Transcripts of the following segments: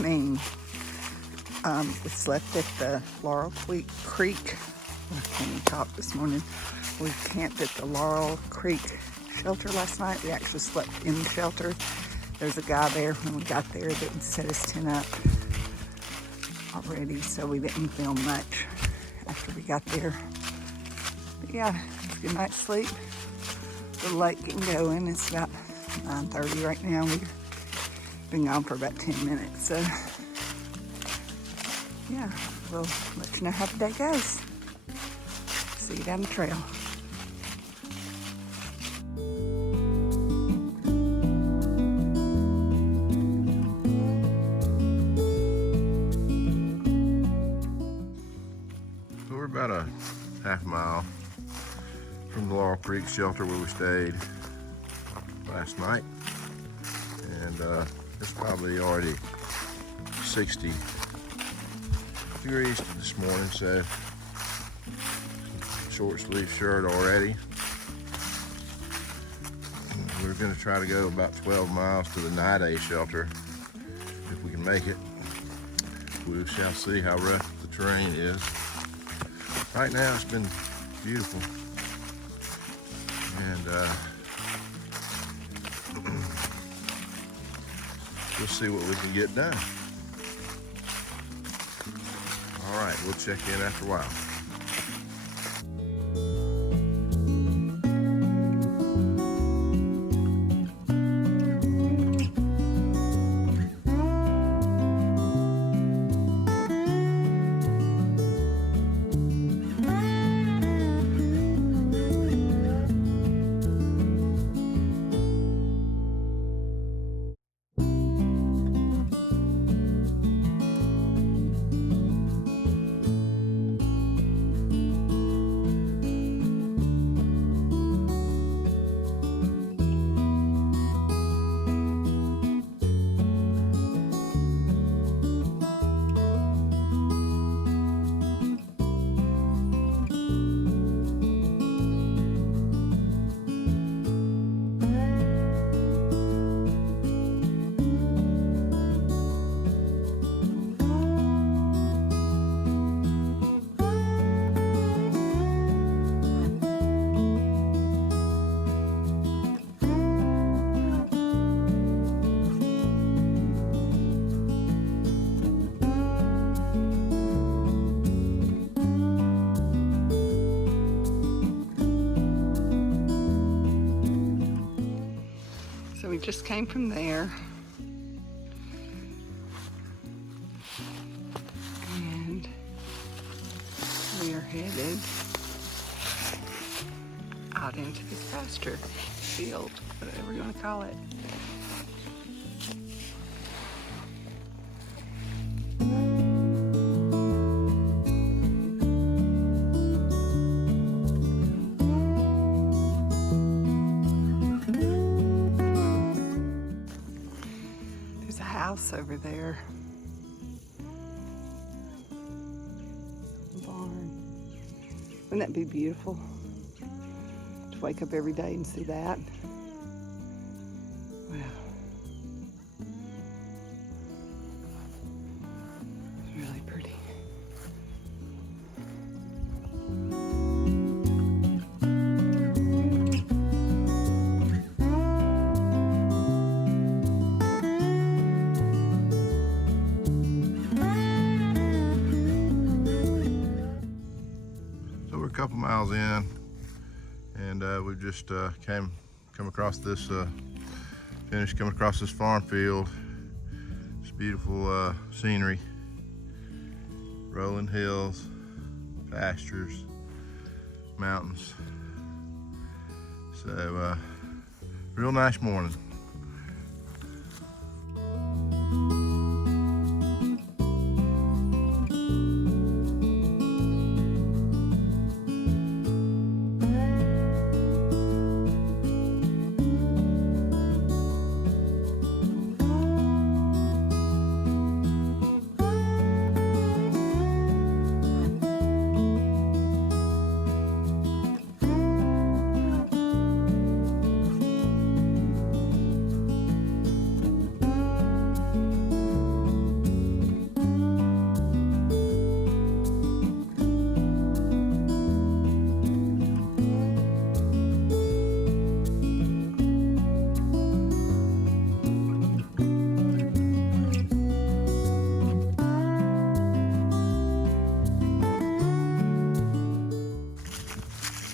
morning. We slept at the Laurel Creek. I can't even talk this morning. We camped at the Laurel Creek shelter last night. We actually slept in the shelter. There's a guy there when we got there that would set his tent up already, so we didn't film much after we got there. But yeah, it's a good night's sleep. The lake getting going. It's about 9:30 right now. We've been gone for about 10 minutes, so yeah, we'll let you know how the day goes. See you down the trail. So we're about a half mile from the Laurel Creek shelter where we stayed last night, and it's probably already 60 degrees this morning, so short sleeve shirt already. We're going to try to go about 12 miles to the Niday shelter if we can make it. We shall see how rough the terrain is. Right now it's been beautiful, and we'll see what we can get done. All right, we'll check in after a while. We just came from there, and we are headed out into the pasture field, whatever you want to call it. House over there. Barn. Wouldn't that be beautiful? To wake up every day and see that. Wow. It's really pretty. A couple miles in, and we've just come across this finished coming across this farm field. It's beautiful scenery, rolling hills, pastures, mountains. So real nice morning.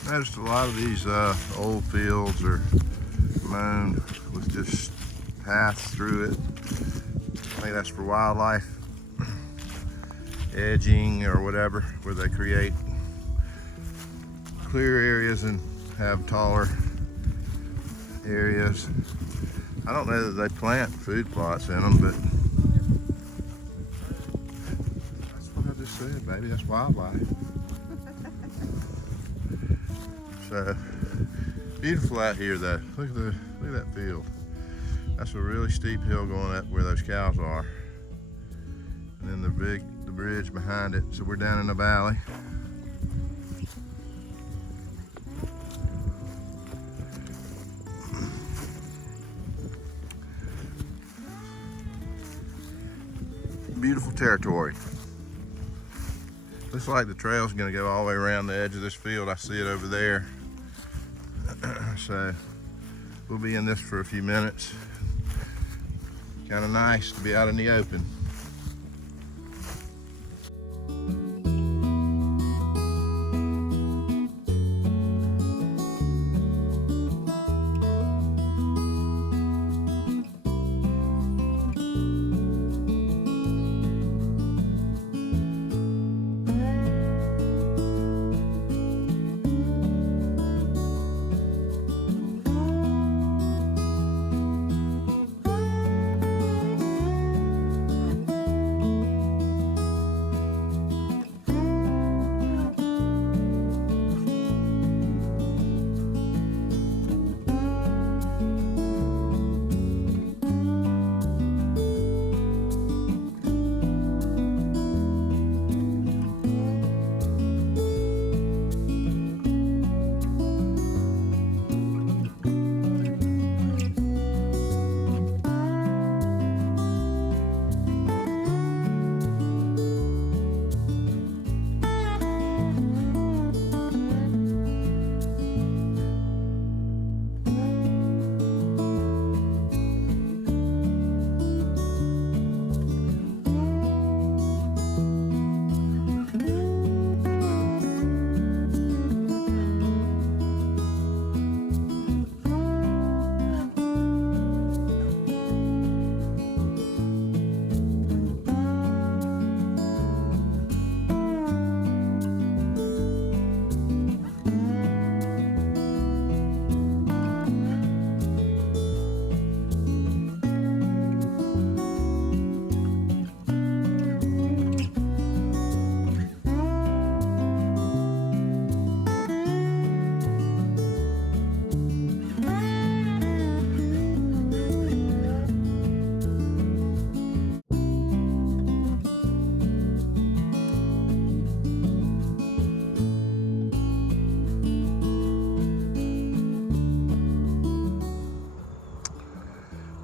Noticed a lot of these old fields are mown with just paths through it. I think that's for wildlife edging or whatever, where they create clear areas and have taller areas. I don't know that they plant food plots in them, but that's what I just said, baby. That's wildlife. So beautiful out here, though. Look at that field. That's a really steep hill going up where those cows are, and then the bridge behind it. So we're down in the valley. Beautiful territory. Looks like the trail's gonna go all the way around the edge of this field. I see it over there. So we'll be in this for a few minutes. Kind of nice to be out in the open.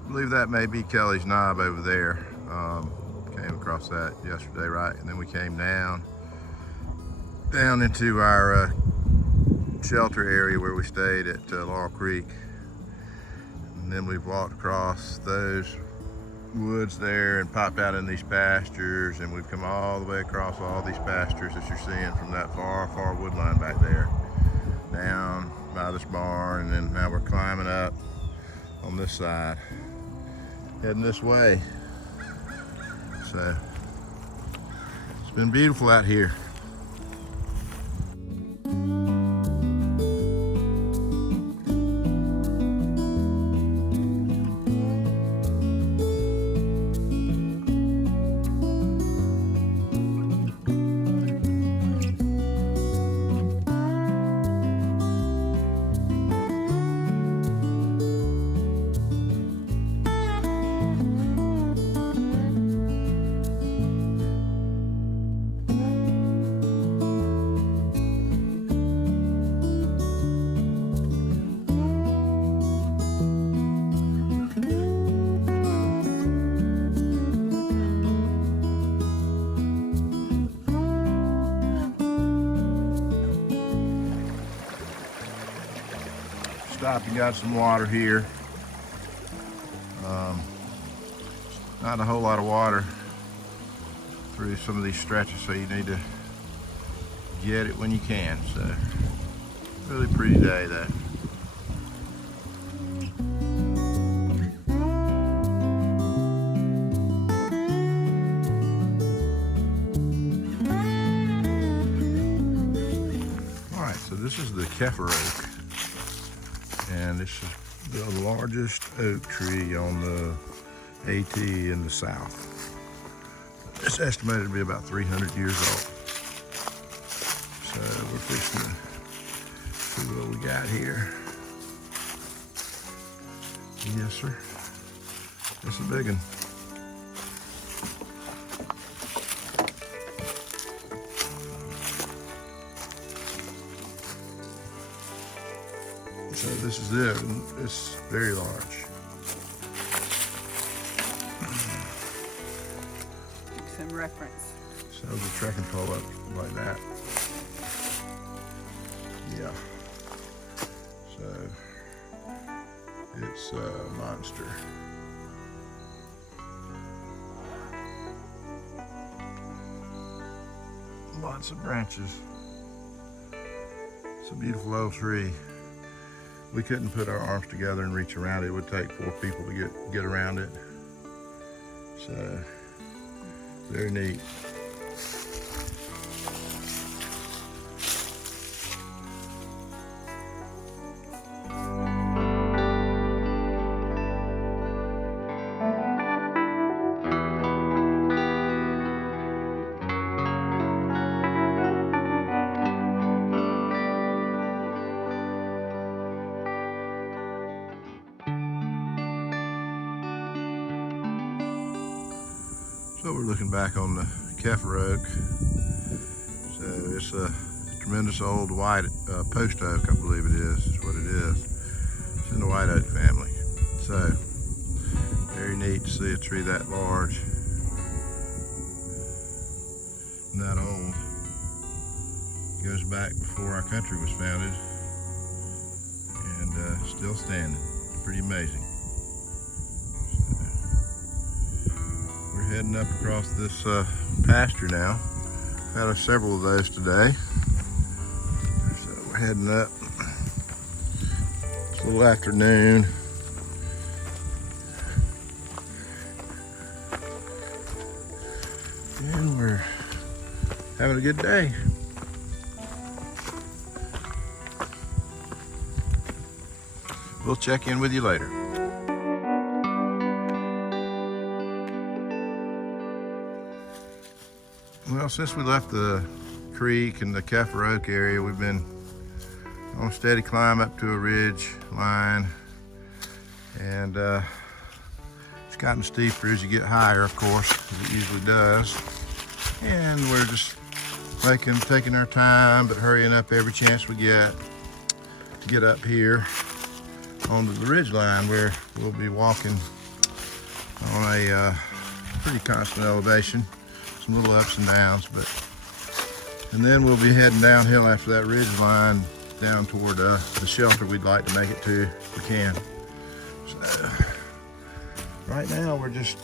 I believe that may be Kelly's knob over there. Came across that yesterday, right? And then we came down into our shelter area where we stayed at Laurel Creek. And then we walked across those woods there and popped out in these pastures, and we've come all the way across all these pastures that you're seeing from that far wood line back there down by this barn, and then now we're climbing up on this side, heading this way. So it's been beautiful out here. Stopped and got some water here. Not a whole lot of water through some of these stretches, so you need to get it when you can. So Really pretty day though. Alright, so this is the Kefir oak. And this is the largest oak tree on the AT in the south. It's estimated to be about 300 years old. So we're fixing to see what we got here. Yes, sir. That's a big one. So this is it. It's very large. Some reference. So the trekking pole up like that. Yeah. So it's a monster. Lots of branches. It's a beautiful old tree. We couldn't put our arms together and reach around it. It would take 4 people to get around it. So very neat. So we're looking back on the Kefir oak. So it's a tremendous old white post oak, I believe it is what it is. It's in the white oak family. So very neat to see a tree that large and that old. It goes back before our country was founded and still standing. Pretty amazing. Heading up across this pasture now. Had several of those today. So we're heading up. It's a little afternoon. And we're having a good day. We'll check in with you later. Well, since we left the creek and the Kefir oak area, we've been on a steady climb up to a ridge line, and it's gotten steeper as you get higher, of course, as it usually does. And we're just taking our time, but hurrying up every chance we get to get up here onto the ridge line, where we'll be walking on a pretty constant elevation. Some little ups and downs, and then we'll be heading downhill after that ridge line down toward the shelter we'd like to make it to if we can. So right now we're just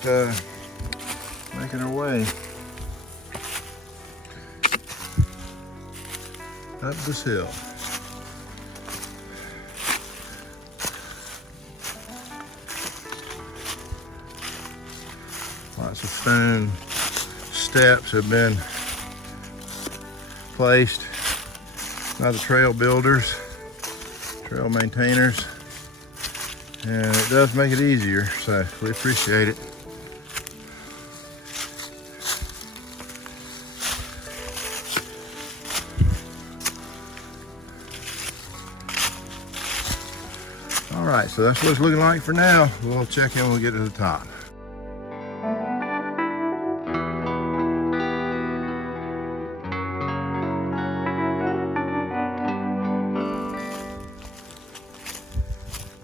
making our way up this hill. Lots of stone steps have been placed by the trail builders, trail maintainers, and it does make it easier, so we appreciate it. All right, so that's what it's looking like for now. We'll check in when we get to the top.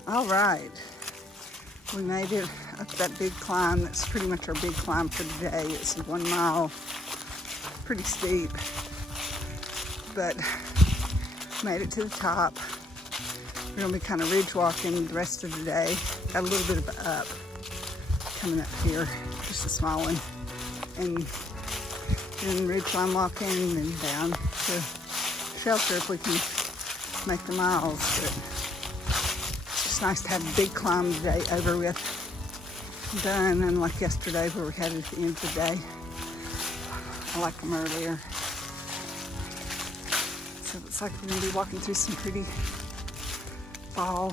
All right, we made it up that big climb. That's pretty much our big climb for the day. It's 1 mile, pretty steep, but made it to the top. We're gonna be kind of ridge walking the rest of the day. Got a little bit of up coming up here, just a small one, and then ridge line walking and then down to shelter if we can make the miles, but it's nice to have a big climb today over with, done, unlike yesterday where we had it at the end of the day. I like them earlier. So it looks like we're going to be walking through some pretty fall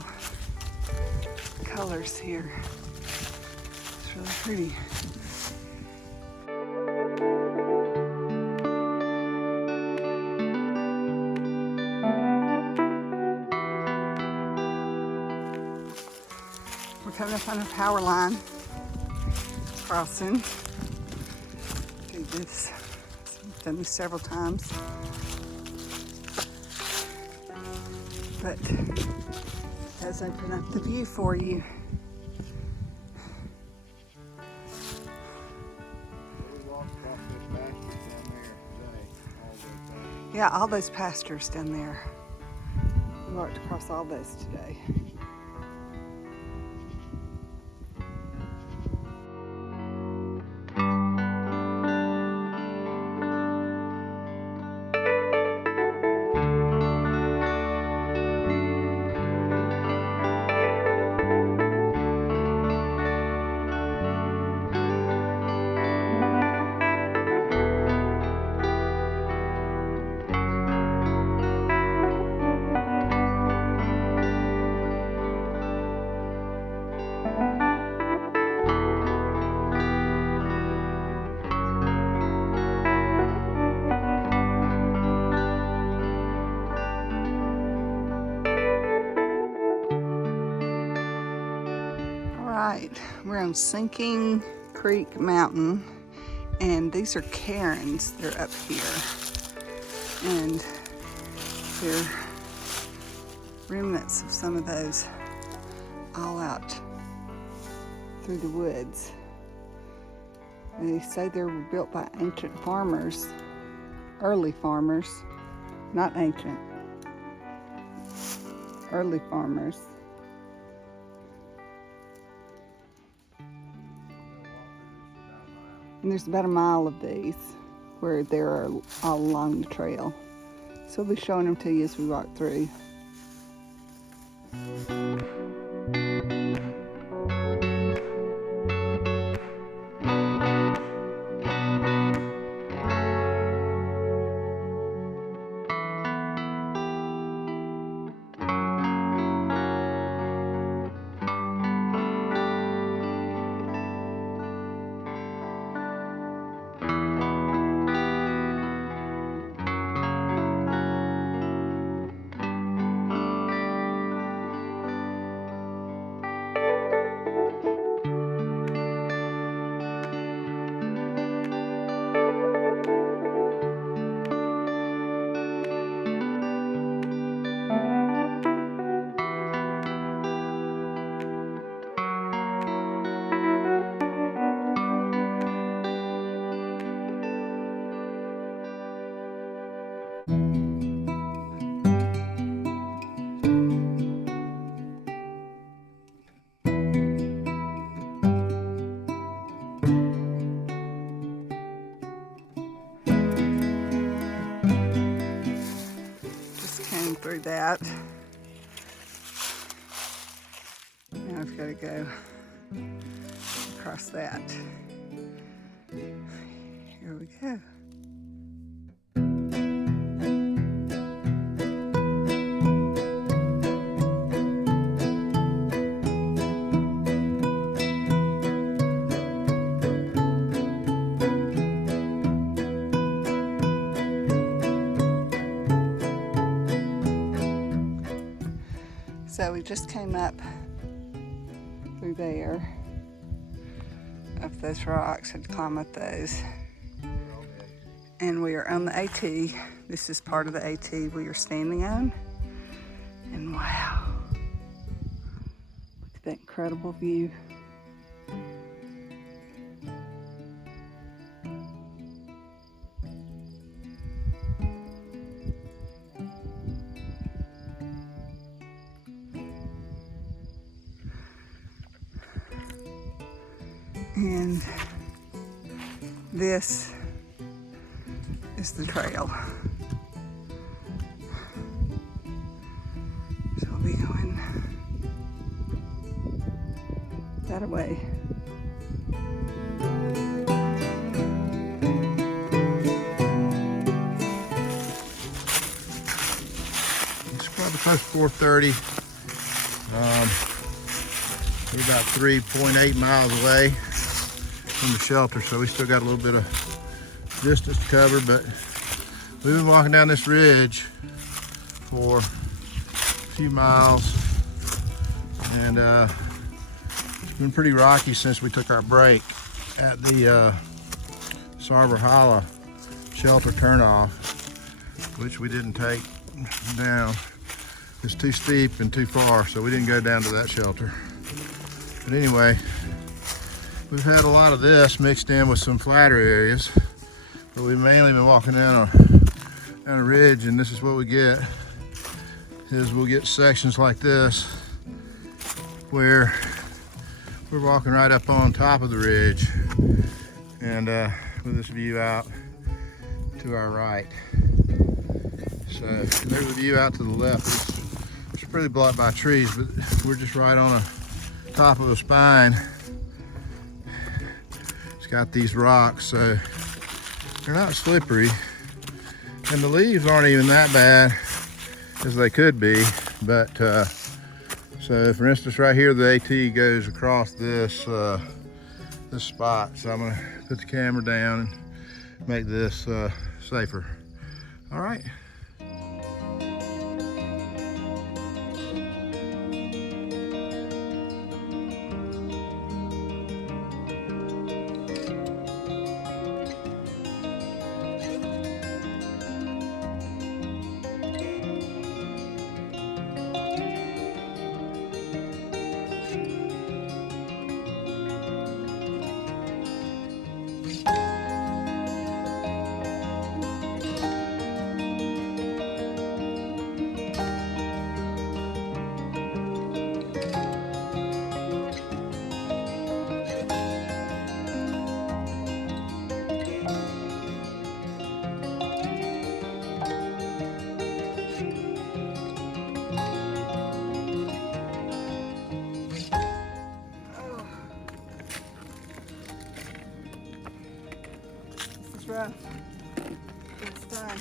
colors here. It's really pretty. We're coming up on a power line crossing. Do this. I've done this several times. But it does open up the view for you. Yeah, all those pastures down there. We walked across all those today. Right, we're on Sinking Creek Mountain, and these are cairns. They're up here, and they're remnants of some of those all out through the woods. And they say they were built by ancient farmers, early farmers, not ancient, early farmers. And there's about a mile of these where they're all along the trail. So we'll be showing them to you as we walk through. Through that. Now I've got to go across that. Here we go. So we just came up through there, up those rocks, had to climb up those. And we are on the AT. This is part of the AT we are standing on. And wow, look at that incredible view. And this is the trail. right away. It's probably close to 4:30. We're about 3.8 miles away from the shelter, so we still got a little bit of distance to cover, but we've been walking down this ridge for a few miles, and it's been pretty rocky since we took our break at the Sarver shelter turnoff, which we didn't take down. It's too steep and too far, so we didn't go down to that shelter. But anyway, we've had a lot of this mixed in with some flatter areas, but we've mainly been walking down a ridge, and this is what we get, is we'll get sections like this where we're walking right up on top of the ridge, and with this view out to our right. So there's a view out to the left. It's pretty blocked by trees, but we're just right on a top of a spine. It's got these rocks, so they're not slippery, and the leaves aren't even that bad as they could be. But so for instance, right here the AT goes across this this spot, so I'm gonna put the camera down and make this safer. All right. Rough. It's done.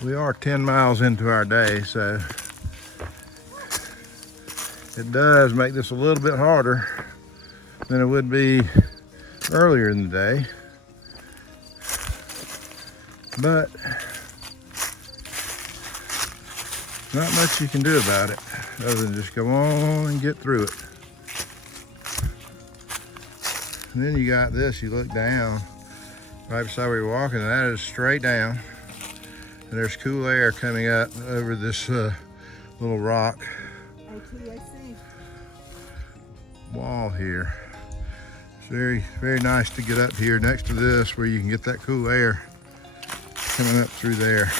We are 10 miles into our day, so it does make this a little bit harder than it would be earlier in the day. But not much you can do about it other than just go on and get through it. And then you got this, you look down right beside where you're walking, and that is straight down. And there's cool air coming up over this little rock wall here. It's very, very nice to get up here next to this where you can get that cool air coming up through there.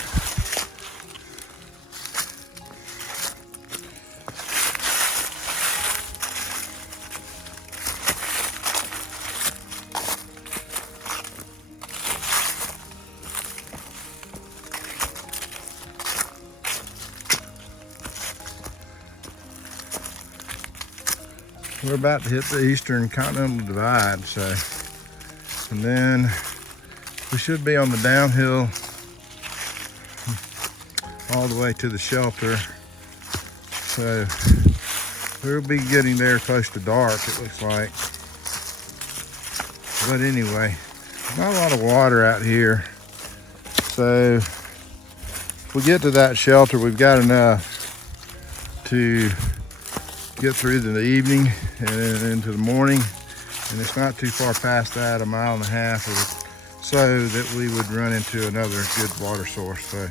We're about to hit the Eastern Continental Divide, and then we should be on the downhill all the way to the shelter. So we'll be getting there close to dark, it looks like. But anyway, not a lot of water out here. So if we get to that shelter, we've got enough to get through the evening and into the morning, and it's not too far past that, 1.5 miles or so, that we would run into another good water source. So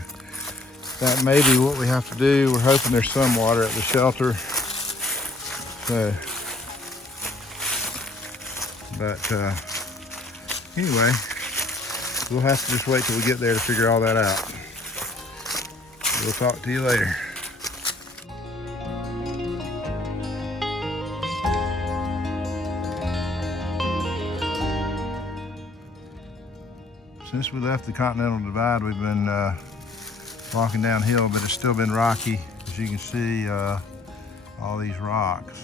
that may be what we have to do. We're hoping there's some water at the shelter. So, but anyway, we'll have to just wait till we get there to figure all that out. We'll talk to you later. Since we left the Continental Divide, we've been walking downhill, but it's still been rocky. As you can see, all these rocks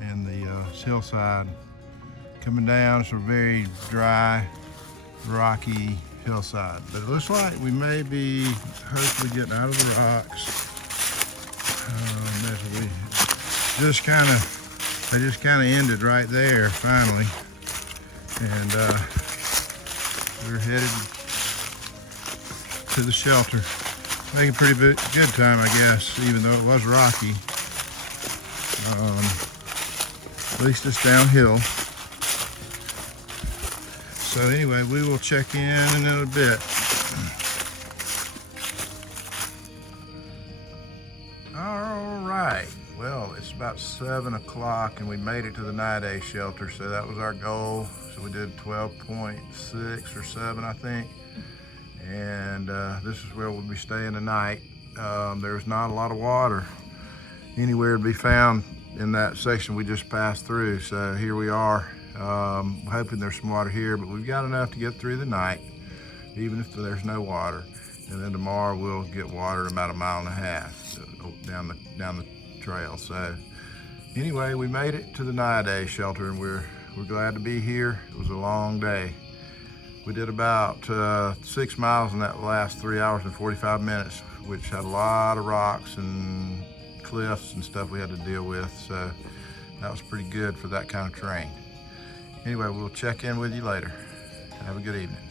and the hillside coming down. It's a very dry, rocky hillside. But it looks like we may be hopefully getting out of the rocks. As we just kind of ended right there finally, and we're headed to the shelter. Making pretty good time, I guess, even though it was rocky. At least it's downhill. So anyway, we will check in a bit. All right. Well, it's about 7 o'clock and we made it to the Niday shelter. So that was our goal. So we did 12.6 or 7, I think. And this is where we'll be staying tonight. There's not a lot of water anywhere to be found in that section we just passed through. So here we are, hoping there's some water here, but we've got enough to get through the night, even if there's no water. And then tomorrow we'll get water about 1.5 miles down the trail. So anyway, we made it to the Niday shelter, and we're glad to be here. It was a long day. We did about 6 miles in that last 3 hours and 45 minutes, which had a lot of rocks and cliffs and stuff we had to deal with. So that was pretty good for that kind of terrain. Anyway, we'll check in with you later. Have a good evening.